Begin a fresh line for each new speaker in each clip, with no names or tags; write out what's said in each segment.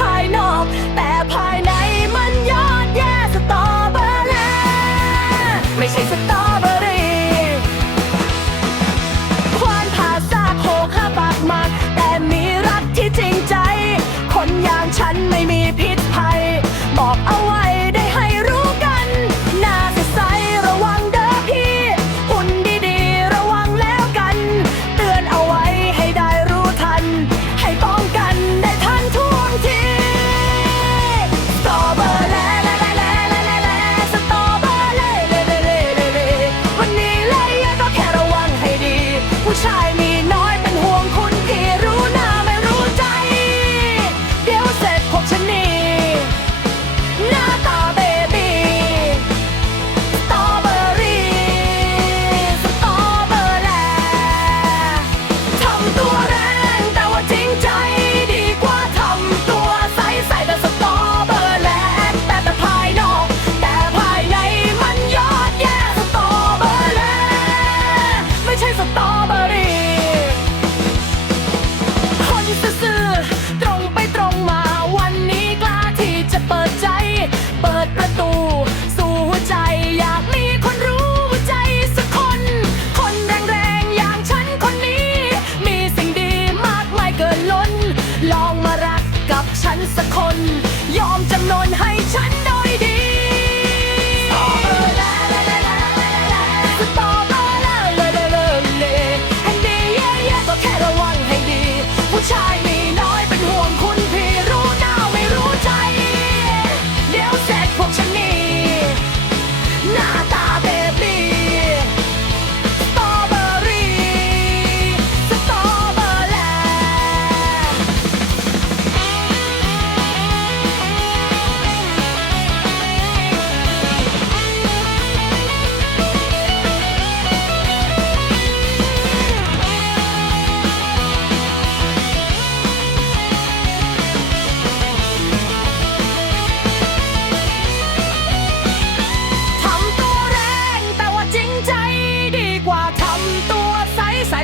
I know.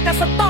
like a.